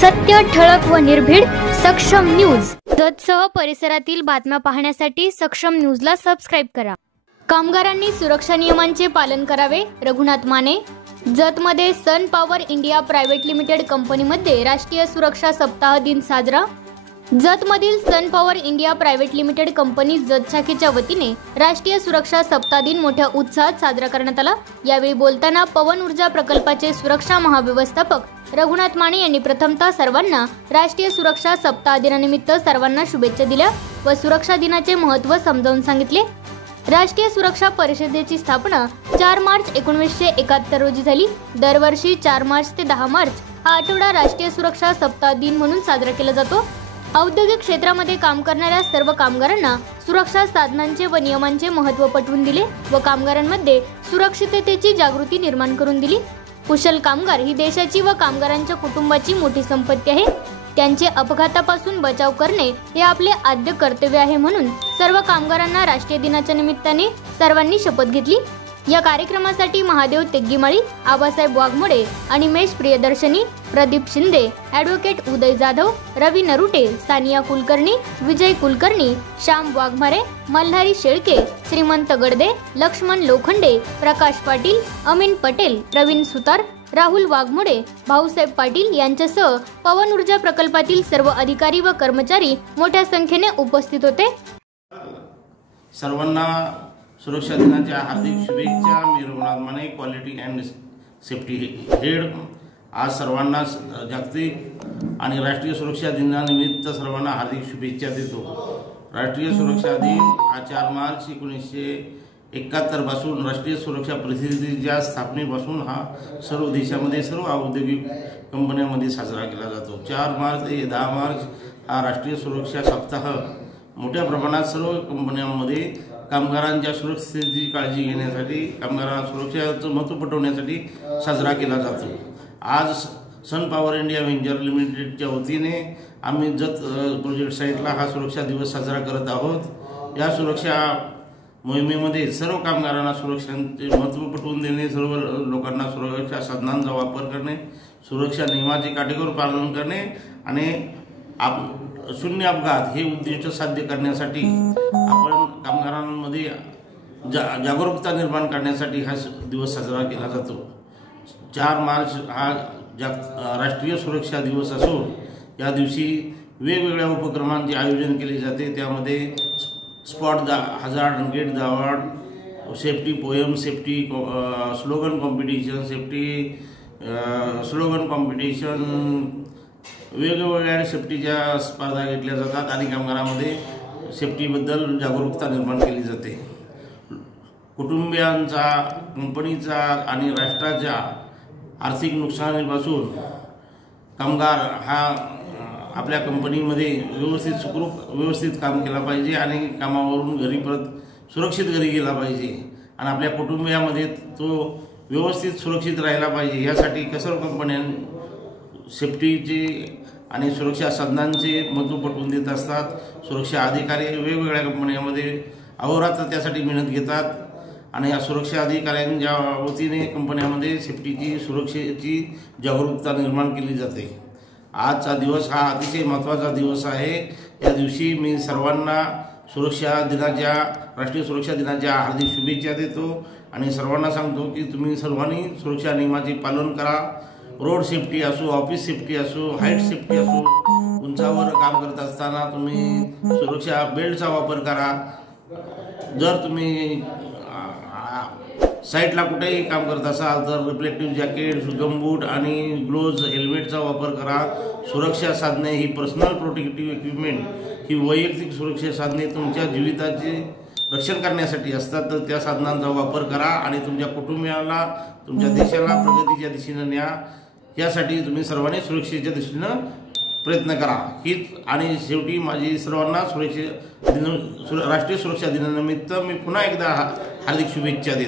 सत्य, ठळक व निर्भीड सक्षम न्यूज। जतसह परिसरातील बातम्या पाहण्यासाठी सक्षम न्यूजला सबस्क्राइब करा। कामगारांनी सुरक्षा नियमांचे पालन करावे। रघुनाथ माने। जतमध्ये Sun Power India Private Limited कंपनीमध्ये राष्ट्रीय सुरक्षा सप्ताह दिन साजरा। जतमधील Sun Power India Private Limited company Jat शाखेच्या वतीने राष्ट्रीय सुरक्षा सप्ताह दिन मोठ्या उत्साहात साजरा करण्यात आला। यावेळी बोलताना पवन ऊर्जा प्रकल्पाचे सुरक्षा महाव्यवस्थापक रघुनाथ माने यांनी प्रथमतः सर्वांना राष्ट्रीय सुरक्षा सप्ताह दिनानिमित्त सर्वांना शुभेच्छा दिल्या व सुरक्षा दिनाचे महत्त्व समजावून सांगितले। राष्ट्रीय सुरक्षा परिषदेची स्थापना 4 मार्च 1971 रोजी झाली। दरवर्षी 4 मार्च ते 10 मार्च हा आठवडा राष्ट्रीय सुरक्षा सप्ताह दिन म्हणून साजरा केला जातो। औद्योगिक क्षेत्रामध्ये काम करणाऱ्या सर्व कामगारांना सुरक्षा साधनांचे व नियमांचे महत्त्व पटवून दिले व कामगारांमध्ये सुरक्षिततेची जागृती निर्माण करून दिली। कुशल कामगार ही देशाची व कामगारांच्या कुटुंबाची मोठी संपत्ती आहे। त्यांचे अपघातापासून बचाव करणे हे आपले आद्य कर्तव्य आहे। म्हणून सर्व कामगारांना राष्ट्रीय दिनाच्या निमित्ताने सर्वांनी शपथ घेतली। या कार्यक्रमासाठी महादेव तेग्गीमाळी, आबासाहेब वाघमोडे, अनिमेश प्रियदर्शनी, प्रदीप शिंदे, ॲडव्होकेट उदय जाधव, रवी नरुटे, सानिया कुलकर्णी, विजय कुलकर्णी, श्याम वाघमारे, मल्हारी शेळके, श्रीमंत गडदे, लक्ष्मण लोखंडे, प्रकाश पाटील, अमीन पटेल, प्रवीण सुतार, राहुल वाघमोडे, भाऊसाहेब पाटील यांच्यासह पवन ऊर्जा प्रकल्पातील सर्व अधिकारी व कर्मचारी मोठ्या संख्येने उपस्थित होते। सर्वांना सुरक्षा दिनाच्या हार्दिक शुभेच्छा। मी Raghunath Mane, quality and safety head. आज सर्वांना जागतिक आणि राष्ट्रीय सुरक्षा दिनानिमित्त सर्वांना हार्दिक शुभेच्छा देतो। राष्ट्रीय सुरक्षा दिन हा 4 मार्च 1971 पासून राष्ट्रीय सुरक्षा परिषदेच्या स्थापनेपासून हा सर्व देशामध्ये सर्व औद्योगिक कंपन्यांमध्ये साजरा केला जातो। 4 मार्च ते 10 मार्च हा राष्ट्रीय सुरक्षा सप्ताह मोठ्या प्रमाणात सर्व कंपन्यांमध्ये कामगारांच्या सुरक्षेची काळजी घेण्यासाठी, कामगारांना सुरक्षेचं महत्त्व पटवण्यासाठी साजरा केला जातो। आज सन पॉवर इंडिया व्हेंचर लिमिटेडच्या वतीने आम्ही जत प्रोजेक्ट साईटला हा सुरक्षा दिवस साजरा करत आहोत। या सुरक्षा मोहिमेमध्ये सर्व कामगारांना सुरक्षेचे महत्त्व पटवून देणे, सर्व लोकांना सुरक्षा साधनांचा वापर करणे, सुरक्षा नियमाचे काटेकोर पालन करणे आणि शून्य अपघात हे उद्दिष्ट साध्य करण्यासाठी आपण कामगारांमध्ये जागरूकता निर्माण करण्यासाठी हा दिवस साजरा केला जातो। 4 मार्च हा राष्ट्रीय सुरक्षा दिवस असून या दिवशी वेगवेगळ्या उपक्रमांचे आयोजन केले जाते। त्यामध्ये स्पॉट हजार्ड, गेट दावाड, safety poem, safety slogan competition, safety slogan competition, वेगवेगळ्या सेफ्टीच्या स्पर्धा घेतल्या जातात आणि कामगारांमध्ये सेफ्टीबद्दल जागरूकता निर्माण केली जाते। कुटुंबियांचा, कंपनीचा आणि राष्ट्राच्या आर्थिक नुकसानीपासून कामगार हा आपल्या कंपनीमध्ये व्यवस्थित काम केला पाहिजे आणि कामावरून घरी परत सुरक्षित घरी गेला पाहिजे आणि आपल्या कुटुंबियामध्ये तो व्यवस्थित सुरक्षित राहिला पाहिजे। यासाठी सर्व कंपन्या सेफ्टीचे आणि सुरक्षा साधनांचे महत्त्व पटवून देत असतात। सुरक्षा अधिकारी वेगवेगळ्या कंपन्यांमध्ये अहोरात्र त्यासाठी मेहनत घेतात आणि या सुरक्षा अधिकाऱ्यांच्या वतीने कंपन्यांमध्ये सेफ्टीची, सुरक्षेची जागरूकता निर्माण केली जाते। आजचा दिवस हा अतिशय महत्त्वाचा दिवस आहे। या दिवशी मी सर्वांना राष्ट्रीय सुरक्षा दिनाच्या हार्दिक शुभेच्छा देतो आणि सर्वांना सांगतो की तुम्ही सर्वांनी सुरक्षा नियमाचे पालन करा। रोड सेफ्टी असो, ऑफिस सेफ्टी असो, हाईट सेफ्टी असो, उंचावर काम करत असताना तुम्ही सुरक्षा बेल्टचा वापर करा। जर तुम्ही साईटला कुठेही काम करत असाल तर रिफ्लेक्टिव्ह जॅकेट, गमबूट आणि ग्लोव्ज, हेल्मेटचा वापर करा। सुरक्षा साधने ही पर्सनल प्रोटेक्टिव्ह इक्विपमेंट ही वैयक्तिक सुरक्षा साधने तुमच्या जीविताचे रक्षण करण्यासाठी असतात, तर त्या साधनांचा वापर करा आणि तुमच्या कुटुंबियाला, तुमच्या देशाला प्रगतीच्या दिशेने न्या। यासाठी तुम्ही सर्वांनी सुरक्षेच्या दिशेनं प्रयत्न करा। हीच आणि शेवटी माझी सर्वांना राष्ट्रीय सुरक्षा दिनानिमित्त मी पुन्हा एकदा हार्दिक शुभेच्छा देतो।